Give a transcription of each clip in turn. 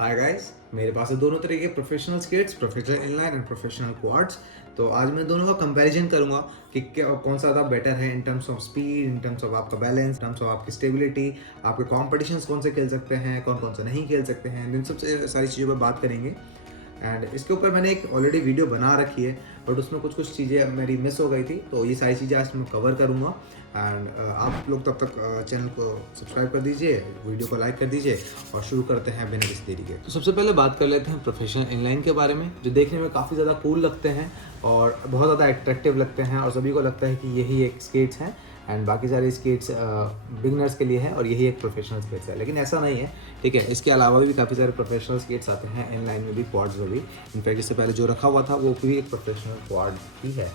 Hi guys, मेरे पास है दोनों तरह के professional skates, professional inline and professional quads. तो आज मैं दोनों का कंपैरिजन करूंगा कि कौन सा ज़्यादा बेटर है in terms of speed, in terms of आपका बैलेंस, इन टर्म्स ऑफ आपकी स्टेबिलिटी, आपके कॉम्पिटिशन्स कौन से खेल सकते हैं, कौन कौन सा नहीं खेल सकते हैं। इन सबसे सारी चीज़ों पर बात करेंगे। एंड इसके ऊपर मैंने एक ऑलरेडी वीडियो बना रखी है, बट उसमें कुछ कुछ चीज़ें मेरी मिस हो गई थी, तो ये सारी चीज़ें आज मैं कवर करूँगा। एंड आप लोग तब तक चैनल को सब्सक्राइब कर दीजिए, वीडियो को लाइक कर दीजिए और शुरू करते हैं बिना किसी देरी के। तो सबसे पहले बात कर लेते हैं प्रोफेशनल इनलाइन के बारे में, जो देखने में काफ़ी ज़्यादा कूल लगते हैं और बहुत ज़्यादा अट्रैक्टिव लगते हैं और सभी को लगता है कि यही एक स्केट्स हैं एंड बाकी सारे स्केट्स बिगनर्स के लिए है और यही एक प्रोफेशनल स्केट्स है, लेकिन ऐसा नहीं है। ठीक है, इसके अलावा भी काफ़ी सारे प्रोफेशनल स्केट्स आते हैं इनलाइन में भी, क्वाड्स में भी। इनफैक्ट इससे पहले जो रखा हुआ था वो भी एक प्रोफेशनल क्वाड ही है।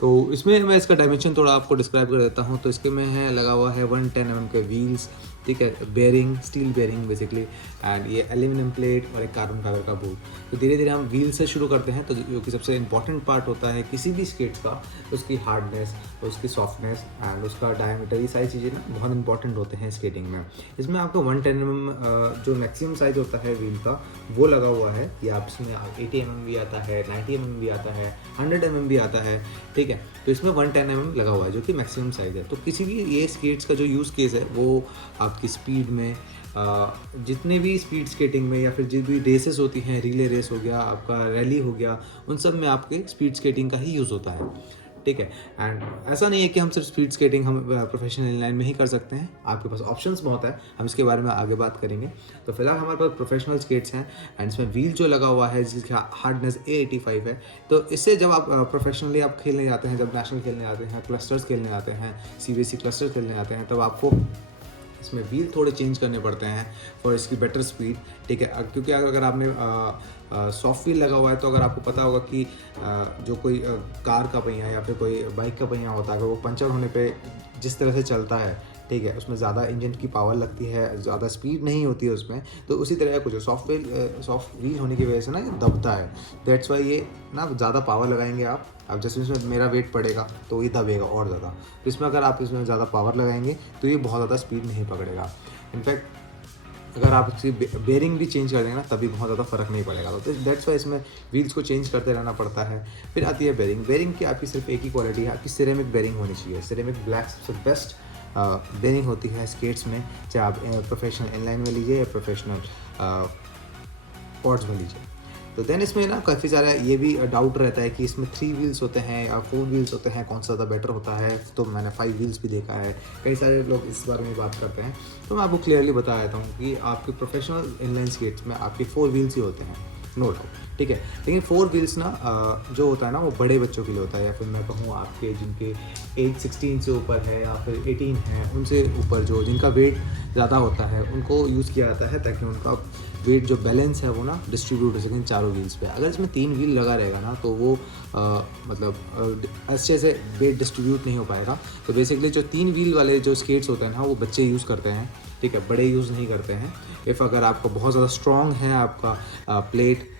तो इसमें मैं इसका डायमेंशन थोड़ा आपको डिस्क्राइब कर देता हूँ। तो इसके में है लगा हुआ है 110 mm के व्हील्स, ठीक है, bearing, steel bearing basically, and ये एल्यूमिनियम प्लेट और एक कार्बन फाइबर का बूट। तो धीरे धीरे हम व्हील से शुरू करते हैं, तो जो कि सबसे इंपॉर्टेंट पार्ट होता है किसी भी स्केट्स का, उसकी हार्डनेस, उसकी सॉफ्टनेस एंड उसका डायमीटर, ये सारी चीज़ें ना बहुत इंपॉर्टेंट होते हैं स्केटिंग में। इसमें आपका 110 mm जो मैक्सिमम साइज होता है व्हील का वो लगा हुआ है। ये आप इसमें 80 mm भी आता है, 90 mm भी आता है, 100 mm भी आता है, ठीक है। तो इसमें 110 mm लगा हुआ है जो कि मैक्सिमम साइज़ है। तो किसी भी ये स्केट्स का जो यूज़ केस है वो आपकी स्पीड में, जितने भी स्पीड स्केटिंग में या फिर जितनी भी रेसेस होती हैं, रिले रेस हो गया, आपका रैली हो गया, उन सब में आपके स्पीड स्केटिंग का ही यूज़ होता है, ठीक है। एंड ऐसा नहीं है कि हम सिर्फ स्पीड स्केटिंग हम प्रोफेशनल लाइन में ही कर सकते हैं, आपके पास ऑप्शंस बहुत है, हम इसके बारे में आगे बात करेंगे। तो फिलहाल हमारे पास प्रोफेशनल स्केट्स हैं एंड इसमें व्हील जो लगा हुआ है जिसकी हार्डनेस A85 है। तो इससे जब आप प्रोफेशनली आप खेलने जाते हैं, जब नेशनल खेलने जाते हैं, क्लस्टर्स खेलने जाते हैं, CBSE क्लस्टर्स खेलने जाते हैं, तब आपको इसमें व्हील थोड़े चेंज करने पड़ते हैं फॉर इसकी बेटर स्पीड, ठीक है। क्योंकि अगर आपने सॉफ्ट व्हील लगा हुआ है तो अगर आपको पता होगा कि जो कोई कार का पहिया या फिर कोई बाइक का पहिया होता है, अगर वो पंचर होने पे जिस तरह से चलता है, ठीक है, उसमें ज़्यादा इंजन की पावर लगती है, ज़्यादा स्पीड नहीं होती है उसमें। तो उसी तरह कुछ सॉफ्ट व्हील होने की वजह से ना ये दबता है। दैट्स वाई ये ना ज़्यादा पावर लगाएंगे आप। अब जैसे इसमें मेरा वेट पड़ेगा तो ये दबेगा और ज़्यादा। तो इसमें अगर आप इसमें ज़्यादा पावर लगाएंगे तो ये बहुत ज़्यादा स्पीड नहीं पकड़ेगा। इनफैक्ट अगर आप इसकी बेयरिंग भी चेंज कर देंगे ना तभी बहुत ज़्यादा फर्क नहीं पड़ेगा। तो दैट्स वाई इसमें व्हील्स को चेंज करते रहना पड़ता है। फिर आती है बेयरिंग। बेयरिंग की आपकी सिर्फ एक ही क्वालिटी है, आपकी सिरेमिक बेयरिंग होनी चाहिए। सिरेमिक ब्लैक सबसे बेस्ट बेयरिंग होती है स्केट्स में, चाहे आप प्रोफेशनल इनलाइन में लीजिए या प्रोफेशनल क्वाड्स में लीजिए। तो देन इसमें ना काफ़ी सारा ये भी डाउट रहता है कि इसमें 3 व्हील्स होते हैं या 4 व्हील्स होते हैं, कौन सा ज़्यादा बेटर होता है। तो मैंने 5 व्हील्स भी देखा है, कई सारे लोग इस बारे में बात करते हैं। तो मैं आपको क्लियरली बता देता हूँ कि आपके प्रोफेशनल इनलाइन स्केट्स में आपके 4 व्हील्स ही होते हैं, नो डाउट, ठीक है। लेकिन 4 व्हील्स ना जो होता है ना वो बड़े बच्चों के लिए होता है, या फिर मैं कहूँ आपके जिनके एज 16 से ऊपर है या फिर 18 है, उनसे ऊपर जो जिनका वेट ज़्यादा होता है उनको यूज़ किया जाता है, ताकि उनका वेट जो बैलेंस है वो ना डिस्ट्रीब्यूट हो सके चारों व्हील्स पे। अगर इसमें 3 व्हील लगा रहेगा ना तो वो मतलब अच्छे से वेट डिस्ट्रीब्यूट नहीं हो पाएगा। तो बेसिकली जो 3 व्हील वाले जो स्केट्स होते हैं ना वो बच्चे यूज़ करते हैं, ठीक है, बड़े यूज़ नहीं करते हैं। अगर आपका बहुत ज़्यादा स्ट्रॉन्ग है आपका प्लेट,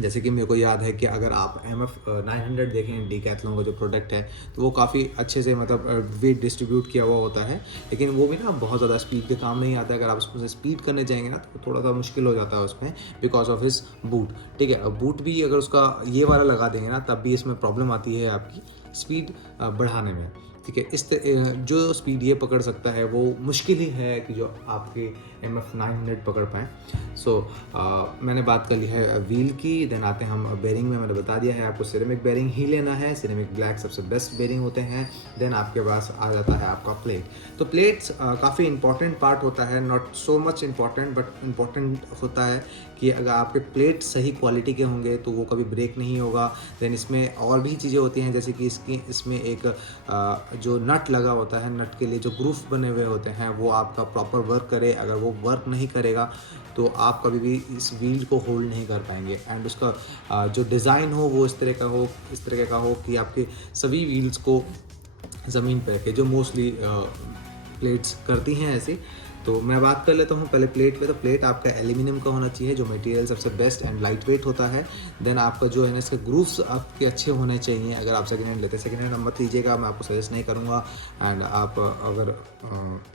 जैसे कि मेरे को याद है कि अगर आप MF 900 देखें, डीकैथलॉन का जो प्रोडक्ट है, तो वो काफ़ी अच्छे से मतलब वेट डिस्ट्रीब्यूट किया हुआ होता है, लेकिन वो भी ना बहुत ज़्यादा स्पीड के काम नहीं आता है। अगर आप उसमें स्पीड करने जाएंगे ना तो थोड़ा सा मुश्किल हो जाता है उसमें, बिकॉज ऑफ हिज बूट, ठीक है। बूट भी अगर उसका ये वाला लगा देंगे ना तब भी इसमें प्रॉब्लम आती है आपकी स्पीड बढ़ाने में, ठीक है। जो स्पीड ये पकड़ सकता है वो मुश्किल ही है कि जो आपके MF 900 पकड़ पाएँ। मैंने बात कर ली है व्हील की। देन आते हैं हम बेयरिंग में। मैंने बता दिया है आपको सिरेमिक बेयरिंग ही लेना है, सिरेमिक ब्लैक सबसे बेस्ट बेयरिंग होते हैं। देन आपके पास आ जाता है आपका प्लेट। तो प्लेट्स काफ़ी इंपॉर्टेंट पार्ट होता है, not so much important but important होता है कि अगर आपके प्लेट सही क्वालिटी के होंगे तो वो कभी ब्रेक नहीं होगा। देन इसमें और भी चीज़ें होती हैं, जैसे कि इसमें एक जो नट लगा होता है, नट के लिए जो ग्रूफ बने हुए होते हैं वो आपका प्रॉपर वर्क करे। अगर वो वर्क नहीं करेगा तो आप कभी भी इस व्हील को होल्ड नहीं कर पाएंगे। एंड उसका जो डिज़ाइन हो वो इस तरह का हो कि आपके सभी व्हील्स को ज़मीन पर रखे, जो मोस्टली प्लेट्स करती हैं ऐसे। तो मैं बात कर लेता हूँ पहले प्लेट पे। तो प्लेट आपका एल्यूमिनियम का होना चाहिए, जो मटेरियल सबसे बेस्ट एंड लाइट वेट होता है। देन आपका जो है ना इसके ग्रूव्स आपके अच्छे होने चाहिए। अगर आप सेकेंड हैंड लेते हैं, सेकेंड हैंड मत लीजिएगा, मैं आपको सजेस्ट नहीं करूँगा। एंड आप अगर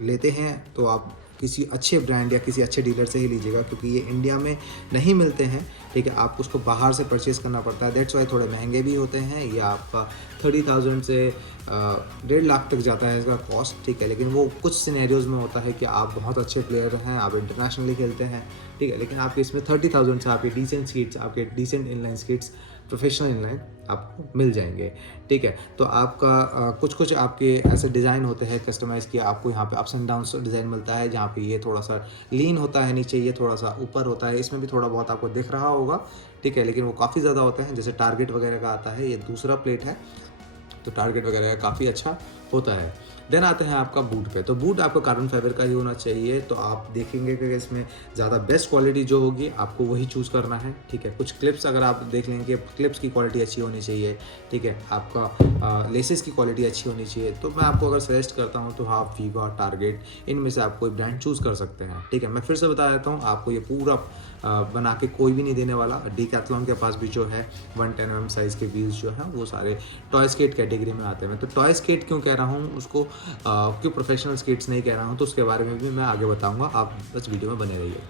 लेते हैं तो आप किसी अच्छे ब्रांड या किसी अच्छे डीलर से ही लीजिएगा, क्योंकि ये इंडिया में नहीं मिलते हैं, ठीक है। आपको उसको बाहर से परचेज़ करना पड़ता है, दैट्स वाई थोड़े महंगे भी होते हैं। ये आपका 30,000 से 1.5 लाख तक जाता है इसका कॉस्ट, ठीक है। लेकिन वो कुछ सिनेरियोज़ में होता है कि आप बहुत अच्छे प्लेयर हैं, आप इंटरनेशनली खेलते हैं, ठीक है, लेकिन आपके इसमें 30,000 से आपके डिसेंट स्किट्स, आपके decent inline skates, professional inline आपको मिल जाएंगे, ठीक है। तो आपका कुछ आपके ऐसे डिज़ाइन होते हैं कस्टमाइज़ किया, आपको यहाँ पे अप्स एंड डाउन्स डिज़ाइन मिलता है, जहाँ पे ये थोड़ा सा लीन होता है नीचे, ये थोड़ा सा ऊपर होता है, इसमें भी थोड़ा बहुत आपको दिख रहा होगा, ठीक है, लेकिन वो काफ़ी ज़्यादा होते हैं। जैसे टारगेट वगैरह का आता है, ये दूसरा प्लेट है, तो टारगेट वगैरह काफ़ी अच्छा होता है। देन आते हैं आपका बूट पे। तो बूट आपको कार्बन फाइबर का ही होना चाहिए। तो आप देखेंगे कि इसमें ज़्यादा बेस्ट क्वालिटी जो होगी आपको वही चूज़ करना है, ठीक है। कुछ क्लिप्स अगर आप देख लेंगे, क्लिप्स की क्वालिटी अच्छी होनी चाहिए, ठीक है। आपका लेसेस की क्वालिटी अच्छी होनी चाहिए। तो मैं आपको अगर सजेस्ट करता हूँ तो आप वीगा, टारगेट, इनमें से आप कोई ब्रांड चूज़ कर सकते हैं, ठीक है। मैं फिर से बता देता हूँ, आपको ये पूरा बना के कोई भी नहीं देने वाला। डीकैथलॉन के पास भी जो है 110 mm साइज़ के व्हील्स जो हैं वो सारे टॉय स्केट कैटेगरी में आते हैं। तो टॉय स्केट क्यों कह रहा हूँ उसको, क्यों प्रोफेशनल स्केट्स नहीं कह रहा हूँ, तो उसके बारे में भी मैं आगे बताऊँगा, आप बस वीडियो में बने रहिए।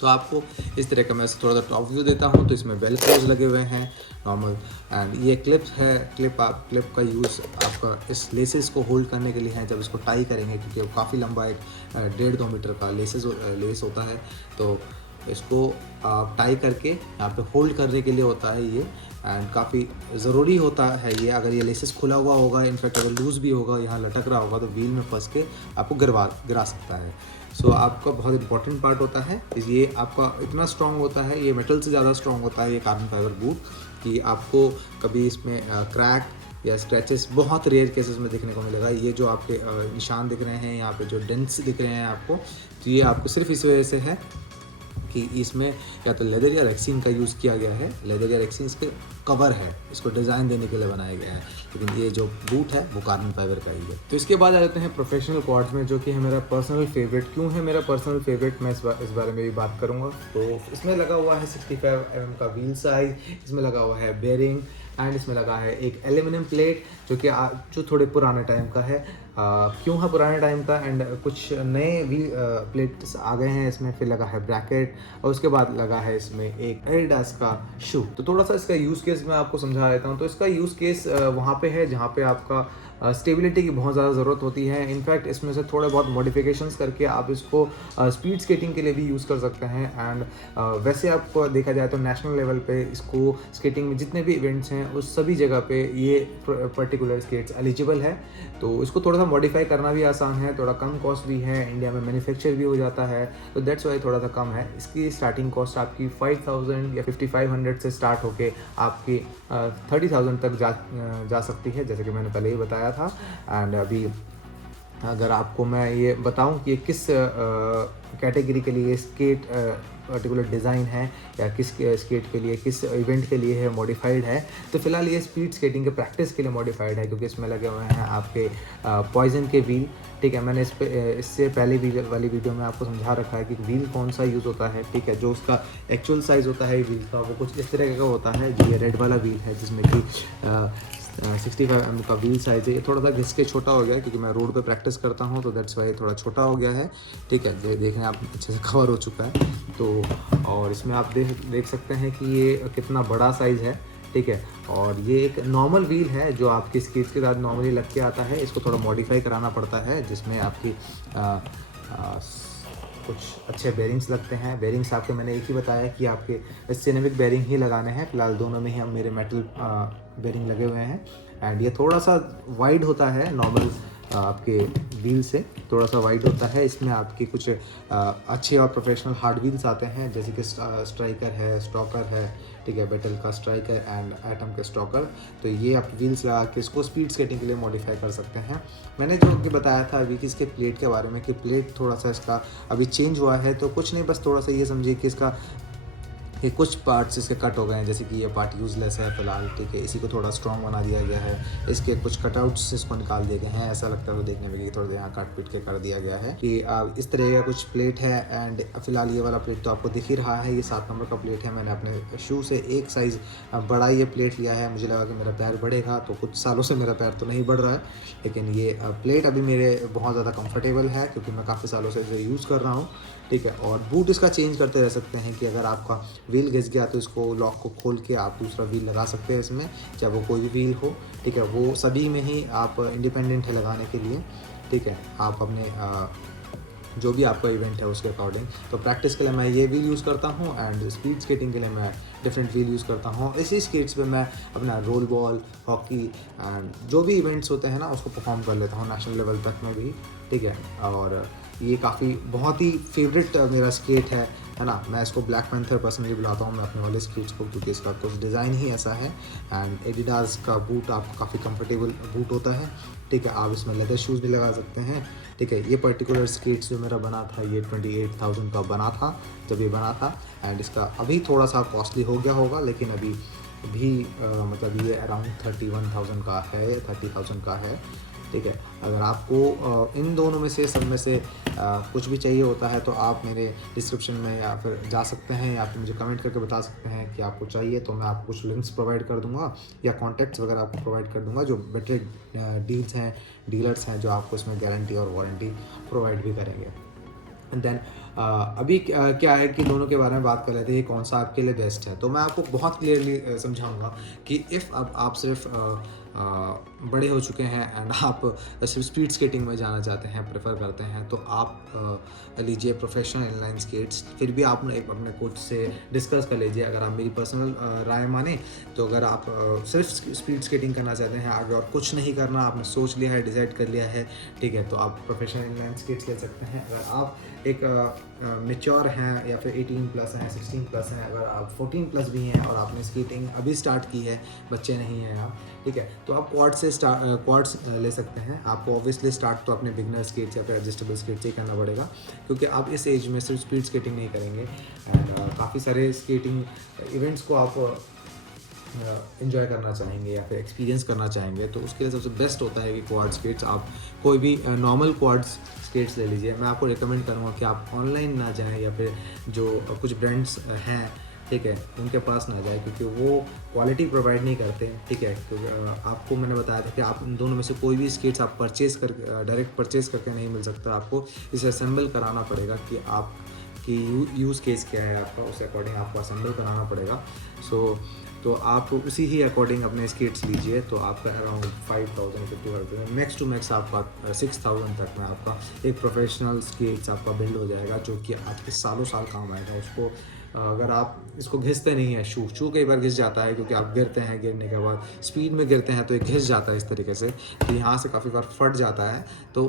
तो आपको इस तरह का मैं थोड़ा सा टॉप व्यू देता हूँ। तो इसमें वेलक्रोज लगे हुए हैं नॉर्मल, एंड ये क्लिप है। क्लिप का यूज़ आपका इस लेसेस को होल्ड करने के लिए है, जब इसको टाई करेंगे, क्योंकि वो काफ़ी लंबा एक 1.5-2 मीटर का लेस होता है। तो इसको आप टाई करके यहाँ पे होल्ड करने के लिए होता है ये, एंड काफ़ी ज़रूरी होता है ये। अगर ये लेसेस खुला हुआ होगा, इनफैक्ट अगर लूज़ भी होगा, यहाँ लटक रहा होगा, तो व्हील में फंस के आपको गिरा सकता है। सो आपका बहुत इंपॉर्टेंट पार्ट होता है ये। आपका इतना स्ट्रॉन्ग होता है, ये मेटल से ज़्यादा स्ट्रॉन्ग होता है ये कार्बन फाइबर बूट, कि आपको कभी इसमें क्रैक या स्क्रैचेस बहुत रेयर केसेस में देखने को मिलेगा। ये जो आपके निशान दिख रहे हैं, यहाँ पे जो डेंट्स दिख रहे हैं आपको, तो ये आपको सिर्फ इस वजह से है कि इसमें या तो लेदर या रेक्सिन का यूज़ किया गया है। लेदर या रेक्सिन इसके कवर है, इसको डिज़ाइन देने के लिए बनाया गया है, लेकिन ये जो बूट है वो कार्बन फाइबर का ही है। तो इसके बाद आ जाते हैं प्रोफेशनल क्वाड्स में, जो कि है मेरा पर्सनल फेवरेट। क्यों है मेरा पर्सनल फेवरेट, मैं इस बारे में भी बात करूँगा। तो इसमें लगा हुआ है 65 mm का व्हील साइज़, इसमें लगा हुआ है बेयरिंग, एंड इसमें लगा है एक एल्यूमिनियम प्लेट, जो थोड़े पुराने टाइम का है। क्यों है पुराने टाइम का, एंड कुछ नए भी प्लेट्स आ गए हैं इसमें। फिर लगा है ब्रैकेट, और उसके बाद लगा है इसमें एक एडिडास का शू। तो थोड़ा सा इसका यूज़ केस मैं आपको समझा देता हूँ। तो इसका यूज़ केस वहाँ पे है जहाँ पे आपका स्टेबिलिटी की बहुत ज़्यादा ज़रूरत होती है। इनफैक्ट इसमें से थोड़े बहुत मॉडिफिकेशंस करके आप इसको स्पीड स्केटिंग के लिए भी यूज़ कर सकते हैं। एंड वैसे आपको देखा जाए तो नेशनल लेवल पे इसको स्केटिंग में जितने भी इवेंट्स हैं उस सभी जगह पे ये पर्टिकुलर स्केट्स एलिजिबल है। तो इसको थोड़ा सा मॉडिफाई करना भी आसान है, थोड़ा कम कॉस्ट भी है, इंडिया में मैन्युफैक्चर भी हो जाता है, तो दैट्स वाई थोड़ा सा कम है। इसकी स्टार्टिंग कॉस्ट आपकी 5,000 या 5,500 से स्टार्ट होके आपकी 30,000 तक जा सकती है, जैसे कि मैंने पहले ही बताया था। एंड अभी अगर आपको मैं ये बताऊं कि किस कैटेगरी के लिए स्केट पर्टिकुलर डिज़ाइन है, या किस स्केट के लिए, किस इवेंट के लिए है मॉडिफाइड है, तो फिलहाल ये स्पीड स्केटिंग के प्रैक्टिस के लिए मॉडिफाइड है, क्योंकि इसमें लगे हुए हैं आपके पॉइजन के व्हील, ठीक है। मैंने इससे पहले वाली वीडियो में आपको समझा रखा है कि व्हील कौन सा यूज़ होता है, ठीक है। जो उसका एक्चुअल साइज़ होता है व्हील का वो कुछ इस तरह का होता है। जो ये रेड वाला व्हील है जिसमें कि 65 mm का व्हील साइज़ है, ये थोड़ा सा घिस के छोटा हो गया है, क्योंकि मैं रोड पे प्रैक्टिस करता हूँ, तो दैट्स वाई थोड़ा छोटा हो गया है, ठीक है। देखें आप अच्छे से कवर हो चुका है। तो और इसमें आप देख सकते हैं कि ये कितना बड़ा साइज़ है, ठीक है। और ये एक नॉर्मल व्हील है जो आपकी स्केट्स के साथ नॉर्मली लग के आता है। इसको थोड़ा मॉडिफाई कराना पड़ता है, जिसमें आपकी कुछ अच्छे बेरिंग्स लगते हैं। बेरिंग्स आपके मैंने एक ही बताया कि आपके सिनेमिक बेरिंग ही लगाने हैं। फिलहाल दोनों में ही हम मेरे मेटल बेरिंग लगे हुए हैं। एंड ये थोड़ा सा वाइड होता है नॉर्मल आपके व्हील से, थोड़ा सा वाइड होता है। इसमें आपके कुछ अच्छे और प्रोफेशनल हार्ड व्हील्स आते हैं, जैसे कि स्ट्राइकर है, स्टॉकर है, ठीक है, बेटल का स्ट्राइकर एंड एटम के स्टॉकर। तो ये आप व्हील्स लगा के इसको स्पीड स्केटिंग के लिए मॉडिफाई कर सकते हैं। मैंने जो कि बताया था अभी कि इसके प्लेट के बारे में, कि प्लेट थोड़ा सा इसका अभी चेंज हुआ है, तो कुछ नहीं, बस थोड़ा सा ये समझिए कि इसका कि कुछ पार्ट्स इसके कट हो गए हैं, जैसे कि ये पार्ट यूज़लेस है फ़िलहाल, ठीक है, इसी को थोड़ा स्ट्रॉन्ग बना दिया गया है। इसके कुछ कटआउट्स इसको निकाल दिए गए हैं, ऐसा लगता है वो देखने में कि थोड़ा यहाँ काट पीट के कर दिया गया है कि इस तरह का कुछ प्लेट है। एंड फ़िलहाल ये वाला प्लेट तो आपको दिख ही रहा है, ये 7 नंबर का प्लेट है। मैंने अपने शू से एक साइज़ बड़ा ये प्लेट लिया है, मुझे लगा कि मेरा पैर बढ़ेगा, तो कुछ सालों से मेरा पैर तो नहीं बढ़ रहा है, लेकिन ये प्लेट अभी मेरे बहुत ज़्यादा कंफर्टेबल है क्योंकि मैं काफ़ी सालों से इसे यूज़ कर रहा हूँ, ठीक है। और बूट इसका चेंज करते रह सकते हैं कि अगर आपका व्हील घिस गया तो इसको लॉक को खोल के आप दूसरा व्हील लगा सकते हैं इसमें, चाहे वो कोई भी व्हील हो, ठीक है। वो सभी में ही आप इंडिपेंडेंट है लगाने के लिए, ठीक है। आप अपने जो भी आपका इवेंट है उसके अकॉर्डिंग। तो प्रैक्टिस के लिए मैं ये व्हील यूज़ करता हूँ एंड स्पीड स्केटिंग के लिए मैं डिफरेंट व्हील यूज़ करता हूँ। इसी स्केट्स पे मैं अपना रोल बॉल, हॉकी एंड जो भी इवेंट्स होते हैं ना उसको परफॉर्म कर लेता हूँ नेशनल लेवल तक में भी, ठीक है। और ये काफ़ी बहुत ही फेवरेट मेरा स्केट है ना। मैं इसको ब्लैक पैंथर पर्सनली बुलाता हूँ मैं अपने वाले स्केट्स को, क्योंकि इसका कुछ डिज़ाइन ही ऐसा है। एंड एडिडास का बूट आपको काफ़ी कंफर्टेबल बूट होता है, ठीक है। आप इसमें लेदर शूज़ भी लगा सकते हैं, ठीक है। ये पर्टिकुलर स्केट्स जो मेरा बना था ये 28,000 का बना था जब ये बना था। एंड इसका अभी थोड़ा सा कॉस्टली हो गया होगा, लेकिन अभी भी मतलब ये अराउंड 31,000 का है, 30,000 का है, ठीक है। अगर आपको इन दोनों में से सब में से कुछ भी चाहिए होता है तो आप मेरे डिस्क्रिप्शन में या फिर जा सकते हैं या फिर मुझे कमेंट करके बता सकते हैं कि आपको चाहिए, तो मैं आपको कुछ लिंक्स प्रोवाइड कर दूंगा या कॉन्टैक्ट्स वगैरह आपको प्रोवाइड कर दूंगा जो बेटर डील्स हैं, डीलर्स हैं जो आपको इसमें गारंटी और वारंटी प्रोवाइड भी करेंगे। एंड देन अभी क्या है कि दोनों के बारे में बात कर लेते हैं कौन सा आपके लिए बेस्ट है। तो मैं आपको बहुत क्लियरली समझाऊंगा कि इफ़ अब आप सिर्फ बड़े हो चुके हैं एंड आप सिर्फ स्पीड स्केटिंग में जाना चाहते हैं, प्रेफर करते हैं, तो आप लीजिए प्रोफेशनल इनलाइन स्केट्स। फिर भी आप अपने कोच से डिस्कस कर लीजिए। अगर आप मेरी पर्सनल राय माने तो अगर आप सिर्फ स्पीड स्केटिंग करना चाहते हैं, आगे और कुछ नहीं करना, आपने सोच लिया है, डिसाइड कर लिया है, ठीक है, तो आप प्रोफेशनल इनलाइन स्केट्स ले सकते हैं। अगर आप एक मेच्योर हैं या फिर 18 प्लस हैं, 16 प्लस हैं, अगर आप 14 प्लस भी हैं और आपने स्केटिंग अभी स्टार्ट की है, बच्चे नहीं हैं आप, ठीक है, तो आप क्वाड्स ले सकते हैं। आपको ऑब्वियसली स्टार्ट तो अपने बिगनर स्केट्स या फिर एडजस्टेबल स्केट से ही करना पड़ेगा, क्योंकि आप इस एज में सिर्फ स्पीड स्केटिंग नहीं करेंगे एंड काफ़ी सारे स्केटिंग इवेंट्स को आप इन्जॉय करना चाहेंगे या फिर एक्सपीरियंस करना चाहेंगे, तो उसके लिए सबसे बेस्ट होता है कि क्वाड स्केट्स, आप कोई भी नॉर्मल क्वाड्स स्केट्स ले लीजिए। मैं आपको रिकमेंड करूँगा कि आप ऑनलाइन ना जाएं या फिर जो कुछ ब्रांड्स हैं, ठीक है, उनके पास ना जाए, क्योंकि वो क्वालिटी प्रोवाइड नहीं करते, ठीक है। क्योंकि आपको मैंने बताया था कि आप इन दोनों में से कोई भी स्केट्स आप डायरेक्ट परचेज़ करके नहीं मिल सकता, आपको इसे असेंबल कराना पड़ेगा कि आप कि यूज़ केस क्या है आपका, उस अकॉर्डिंग आपको असेंबल कराना पड़ेगा। तो आप उसी ही अकॉर्डिंग अपने स्केट्स लीजिए, तो आपका अराउंड 5,000 मैक्स टू मैक्स आपका 6,000 तक में आपका एक प्रोफेशनल स्केट्स आपका बिल्ड हो जाएगा, जो कि आपके सालों साल काम आएगा। उसको अगर आप इसको घिसते नहीं हैं, शू कई बार घिस जाता है क्योंकि आप गिरते हैं, गिरने के बाद स्पीड में गिरते हैं तो ये घिस जाता है इस तरीके से कि यहाँ से काफ़ी बार फट जाता है। तो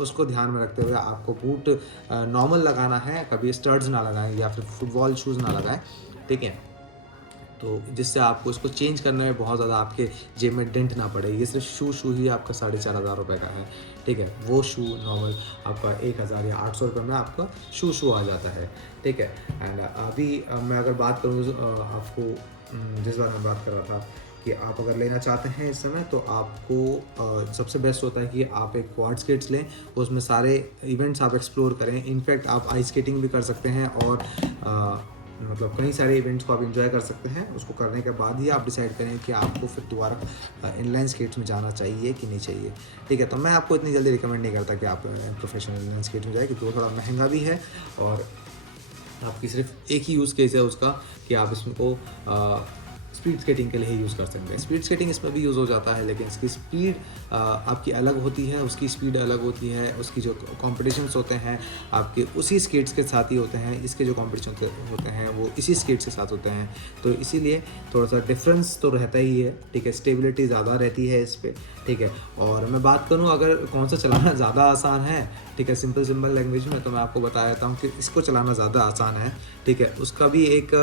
उसको ध्यान में रखते हुए आपको बूट नॉर्मल लगाना है, कभी स्टड्स ना लगाएं या फिर फुटबॉल शूज़ ना लगाएं, ठीक है, तो जिससे आपको इसको चेंज करने में बहुत ज़्यादा आपके जेब में डेंट ना पड़े। ये सिर्फ शू ही आपका 4,500 रुपये का है, ठीक है। वो शू नॉर्मल आपका 1,000 या 800 रुपये में आपका शू आ जाता है, ठीक है। एंड अभी मैं अगर बात करूँ आपको जिस बार मैं बात कर रहा था कि आप अगर लेना चाहते हैं इस समय, तो आपको सबसे बेस्ट होता है कि आप एक क्वाड स्केट्स लें, उसमें सारे इवेंट्स आप एक्सप्लोर करें। इनफैक्ट आप आइस स्केटिंग भी कर सकते हैं और मतलब कई सारे इवेंट्स को आप एंजॉय कर सकते हैं। उसको करने के बाद ही आप डिसाइड करें कि आपको फिर दोबारा इनलाइन स्केट्स में जाना चाहिए कि नहीं चाहिए, ठीक है। तो मैं आपको इतनी जल्दी रिकमेंड नहीं करता कि आप प्रोफेशनल इनलाइन स्केट में जाए, क्योंकि वो थोड़ा महंगा भी है और आपकी सिर्फ एक ही यूज़ केस है उसका कि आप इसको स्पीड स्केटिंग के लिए ही यूज़ कर सकते हैं। स्पीड स्केटिंग इसमें भी यूज़ हो जाता है, लेकिन इसकी स्पीड आपकी अलग होती है, उसकी स्पीड अलग होती है, उसकी जो कॉम्पिटिशन्स होते हैं आपके उसी स्केट्स के साथ ही होते हैं, इसके जो कॉम्पिटिशन होते हैं वो इसी स्केट्स के साथ होते हैं, तो इसीलिए थोड़ा सा डिफरेंस तो रहता ही है, ठीक है। स्टेबिलिटी ज़्यादा रहती है इस पर, ठीक है। और मैं बात करूँ अगर कौन सा चलाना ज़्यादा आसान है, ठीक है, सिंपल लैंग्वेज में, तो मैं आपको बता देता हूँ कि इसको चलाना ज़्यादा आसान है, ठीक है। उसका भी एक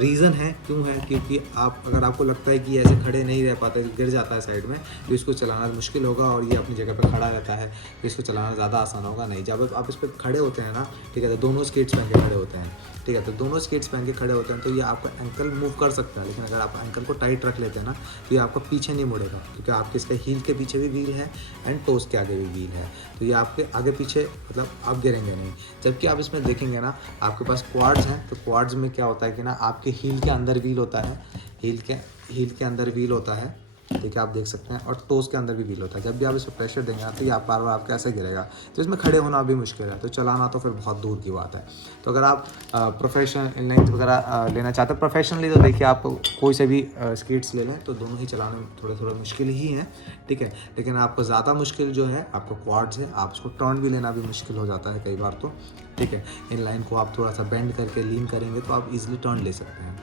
रीज़न है, क्यों है, क्योंकि आप अगर आपको लगता है कि ऐसे खड़े नहीं रह पाता, गिर जाता है साइड में, तो इसको चलाना मुश्किल होगा और ये अपनी जगह पे खड़ा रहता है, तो इसको चलाना ज़्यादा आसान होगा नहीं। जब आप इस पर खड़े होते हैं ना, ठीक है, तो दोनों स्केट्स पहन के खड़े होते हैं, ठीक है, तो दोनों स्केट्स पहन के खड़े होते हैं, तो ये आपका एंकल मूव कर सकता है, लेकिन अगर आप एंकल को टाइट रख लेते हैं ना, तो ये आपका पीछे नहीं मुड़ेगा, क्योंकि आपके इसके हील के पीछे भी व्हील है एंड टोस के आगे भी व्हील है, तो ये आपके आगे पीछे मतलब आप गिरेंगे नहीं। जबकि आप इसमें देखेंगे ना, आपके पास क्वाड्स हैं, तो क्वाड्स में क्या होता है कि ना, आपके हील के अंदर व्हील होता है, हील के अंदर व्हील होता है, ठीक है, आप देख सकते हैं, और टोस के अंदर भी व्हील होता है। जब भी आप इस पर प्रेशर देंगे ना, तो ये आप बार बार आपका ऐसे गिरेगा, तो इसमें खड़े होना भी मुश्किल है, तो चलाना तो फिर बहुत दूर की बात है। तो अगर आप प्रोफेशनल इनलाइन वगैरह लेना चाहते हैं प्रोफेशनली, तो देखिए आप कोई से भी स्केट्स ले लें, तो दोनों ही चलाने में थोड़े मुश्किल ही हैं, ठीक है। लेकिन आपको ज़्यादा मुश्किल जो है आपको क्वाड्स है, आप उसको टर्न भी लेना भी मुश्किल हो जाता है कई बार, तो ठीक है, इन लाइन को आप थोड़ा सा बेंड करके लीन करेंगे तो आप इजीली टर्न ले सकते हैं।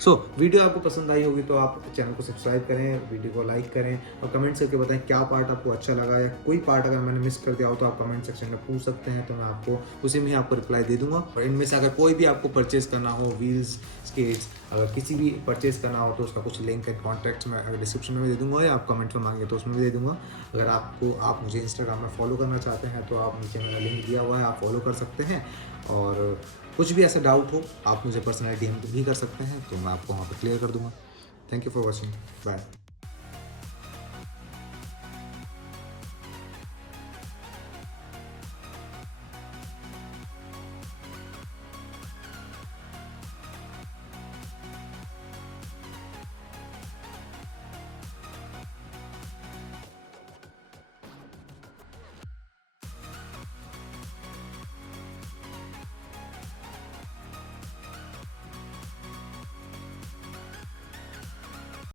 सो वीडियो आपको पसंद आई होगी तो आप चैनल को सब्सक्राइब करें, वीडियो को लाइक करें, और कमेंट करके बताएं क्या पार्ट आपको अच्छा लगा, या कोई पार्ट अगर मैंने मिस कर दिया हो तो आप कमेंट सेक्शन में पूछ सकते हैं, तो मैं आपको उसी में ही आपको रिप्लाई दे दूंगा। और इनमें से अगर कोई भी आपको परचेज करना हो, व्हील्स, स्केट्स, अगर किसी भी परचेज करना हो, तो उसका कुछ लिंक है कॉन्टैक्ट में डिस्क्रिप्शन में दे दूंगा, या आप कमेंट में मांगे तो उसमें भी दे दूंगा। अगर आप मुझे इंस्टाग्राम में फॉलो करना चाहते हैं, तो आप नीचे मेरा लिंक दिया हुआ है, आप फॉलो कर सकते हैं। और कुछ भी ऐसा डाउट हो आप मुझे पर्सनली डीएम भी कर सकते हैं, तो मैं आपको वहाँ पर क्लियर कर दूँगा। Thank you for watching, bye.